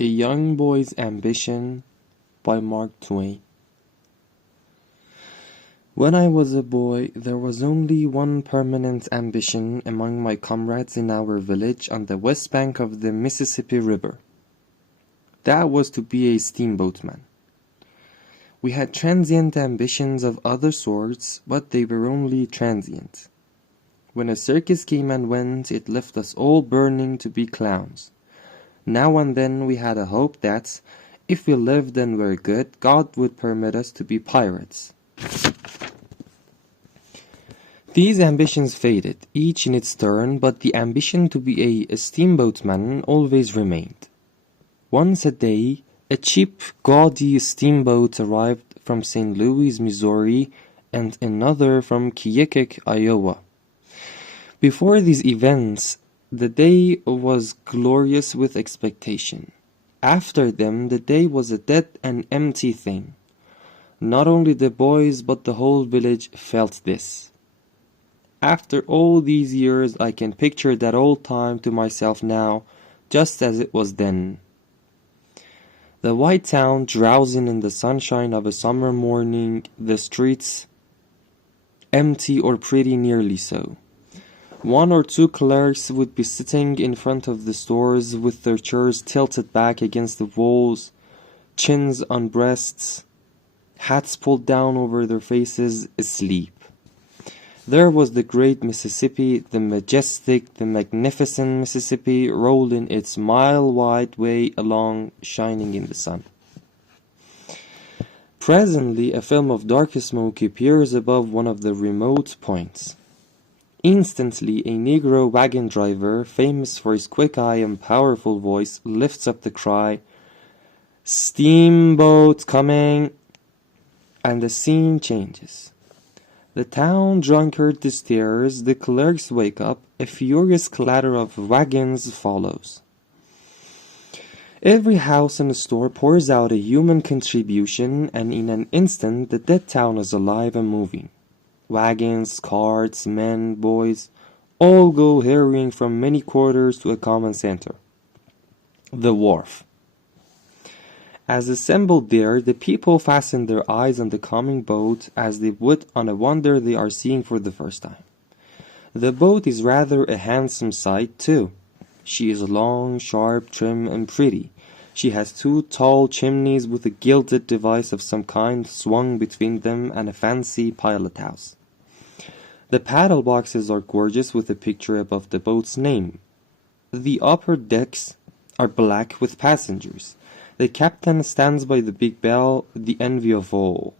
A Young Boy's Ambition by Mark Twain. When I was a boy, there was only one permanent ambition among my comrades in our village on the west bank of the Mississippi River. That was to be a steamboatman. We had transient ambitions of other sorts, but they were only transient. When a circus came and went, it left us all burning to be clowns. Now and then we had a hope that, if we lived and were good, God would permit us to be pirates. These ambitions faded, each in its turn, but the ambition to be a steamboatman always remained. Once a day, a cheap, gaudy steamboat arrived from St. Louis, Missouri, and another from Keokuk, Iowa. Before these events, the day was glorious with expectation. After them, the day was a dead and empty thing. Not only the boys, but the whole village felt this. After all these years, I can picture that old time to myself now, just as it was then. The white town drowsing in the sunshine of a summer morning, the streets empty or pretty nearly so. One or two clerks would be sitting in front of the stores with their chairs tilted back against the walls, chins on breasts, hats pulled down over their faces, asleep. There was the great Mississippi, the majestic, the magnificent Mississippi, rolling its mile-wide way along, shining in the sun. Presently, a film of dark smoke appears above one of the remote points. Instantly, a Negro wagon driver, famous for his quick eye and powerful voice, lifts up the cry, "Steamboat coming!" and the scene changes. The town drunkard stares, the clerks wake up, a furious clatter of wagons follows. Every house and store pours out a human contribution, and in an instant the dead town is alive and moving. Wagons, carts, men, boys, all go hurrying from many quarters to a common center, the wharf. As assembled there, the people fasten their eyes on the coming boat as they would on a wonder they are seeing for the first time. The boat is rather a handsome sight, too. She is long, sharp, trim, and pretty. She has two tall chimneys with a gilded device of some kind swung between them and a fancy pilot-house. The paddle boxes are gorgeous with a picture above the boat's name. The upper decks are black with passengers. The captain stands by the big bell, the envy of all.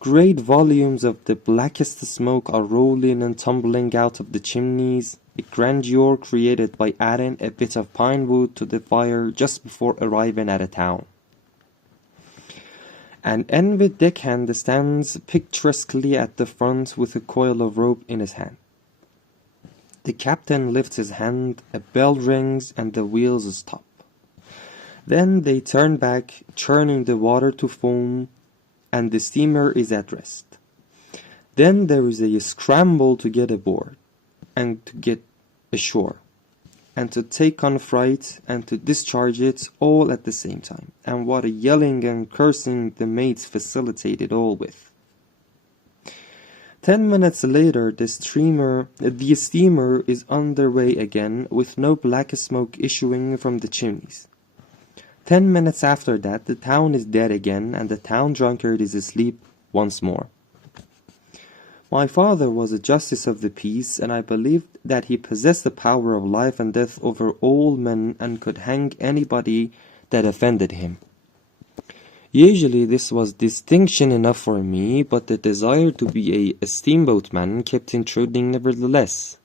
Great volumes of the blackest smoke are rolling and tumbling out of the chimneys, a grandeur created by adding a bit of pine wood to the fire just before arriving at a town. An envied deckhand stands picturesquely at the front with a coil of rope in his hand. The captain lifts his hand, a bell rings, and the wheels stop. Then they turn back, churning the water to foam, and the steamer is at rest. Then there is a scramble to get aboard, and to get ashore, and to take on freight, and to discharge it, all at the same time. And what a yelling and cursing the mates facilitate it all with. 10 minutes later, the steamer is underway again, with no black smoke issuing from the chimneys. 10 minutes after that, the town is dead again, and the town drunkard is asleep once more. My father was a justice of the peace, and I believed that he possessed the power of life and death over all men and could hang anybody that offended him. Usually this was distinction enough for me, but the desire to be a steamboatman kept intruding nevertheless.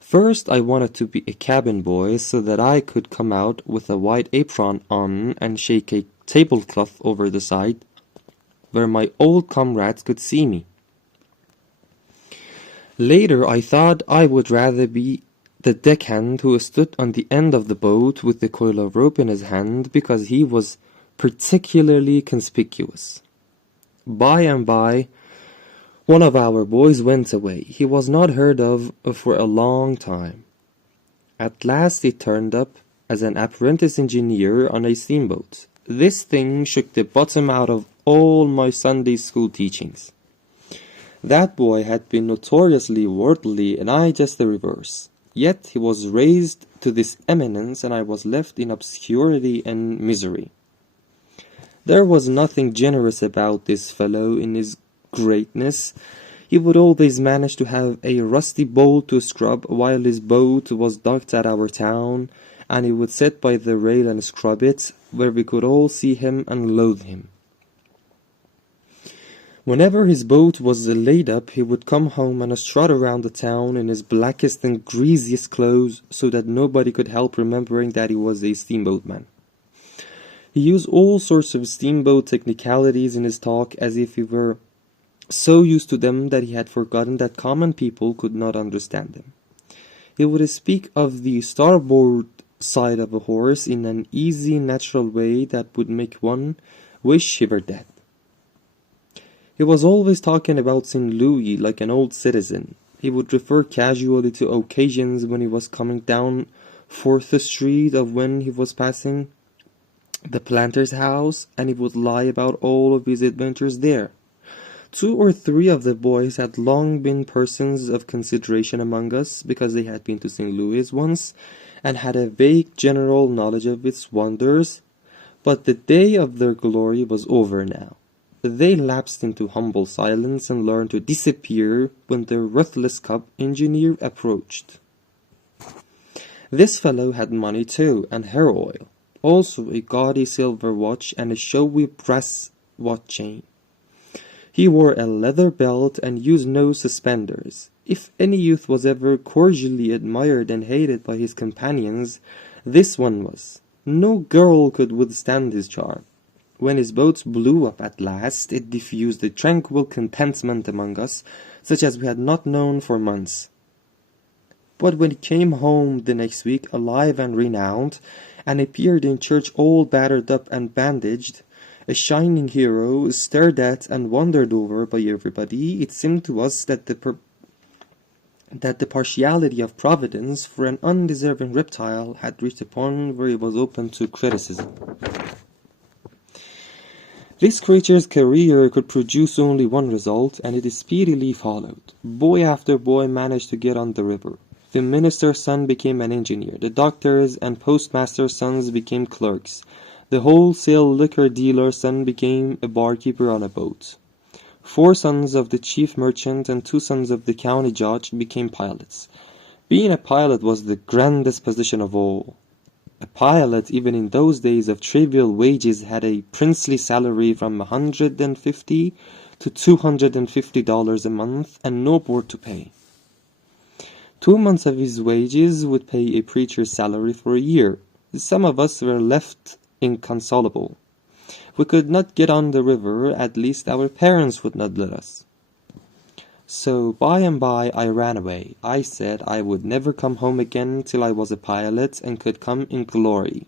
First, I wanted to be a cabin boy so that I could come out with a white apron on and shake a tablecloth over the side where my old comrades could see me. Later, I thought I would rather be the deckhand who stood on the end of the boat with the coil of rope in his hand because he was particularly conspicuous. By and by, one of our boys went away. He was not heard of for a long time. At last he turned up, as an apprentice engineer on a steamboat. This thing shook the bottom out of all my Sunday school teachings. That boy had been notoriously worldly, and I just the reverse. Yet he was raised to this eminence, and I was left in obscurity and misery. There was nothing generous about this fellow in his greatness. He would always manage to have a rusty bowl to scrub while his boat was docked at our town, and he would sit by the rail and scrub it, where we could all see him and loathe him. Whenever his boat was laid up, he would come home and strut around the town in his blackest and greasiest clothes, so that nobody could help remembering that he was a steamboatman. He used all sorts of steamboat technicalities in his talk, as if he were so used to them that he had forgotten that common people could not understand them. He would speak of the starboard side of a horse in an easy, natural way that would make one wish he were dead. He was always talking about St. Louis like an old citizen. He would refer casually to occasions when he was coming down 4th Street or when he was passing the planter's house, and he would lie about all of his adventures there. 2 or 3 of the boys had long been persons of consideration among us, because they had been to St. Louis once, and had a vague general knowledge of its wonders, but the day of their glory was over now. They lapsed into humble silence and learned to disappear when the ruthless cub engineer approached. This fellow had money too, and hair oil, also a gaudy silver watch and a showy brass watch chain. He wore a leather belt and used no suspenders. If any youth was ever cordially admired and hated by his companions, this one was. No girl could withstand his charm. When his boats blew up at last, it diffused a tranquil contentment among us, such as we had not known for months. But when he came home the next week, alive and renowned, and appeared in church all battered up and bandaged, a shining hero, stared at and wondered over by everybody, it seemed to us that the partiality of Providence for an undeserving reptile had reached a point where it was open to criticism. This creature's career could produce only one result, and it speedily followed. Boy after boy managed to get on the river. The minister's son became an engineer. The doctor's and postmaster's sons became clerks. The wholesale liquor dealer's son became a barkeeper on a boat. 4 sons of the chief merchant and 2 sons of the county judge became pilots. Being a pilot was the grandest position of all. A pilot, even in those days of trivial wages, had a princely salary from $150 to $250 a month, and no board to pay. 2 months of his wages would pay a preacher's salary for a year. Some of us were left inconsolable. We could not get on the river, at least our parents would not let us. So by and by I ran away. I said I would never come home again till I was a pilot and could come in glory.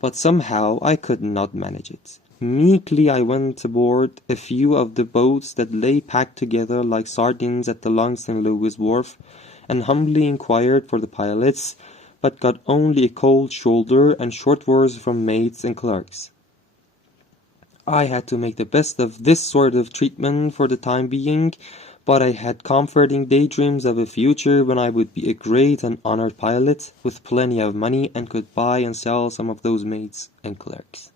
But somehow I could not manage it. Meekly I went aboard a few of the boats that lay packed together like sardines at the long St. Louis wharf, and humbly inquired for the pilots, but got only a cold shoulder and short words from mates and clerks. I had to make the best of this sort of treatment for the time being, but I had comforting daydreams of a future when I would be a great and honored pilot with plenty of money and could buy and sell some of those mates and clerks.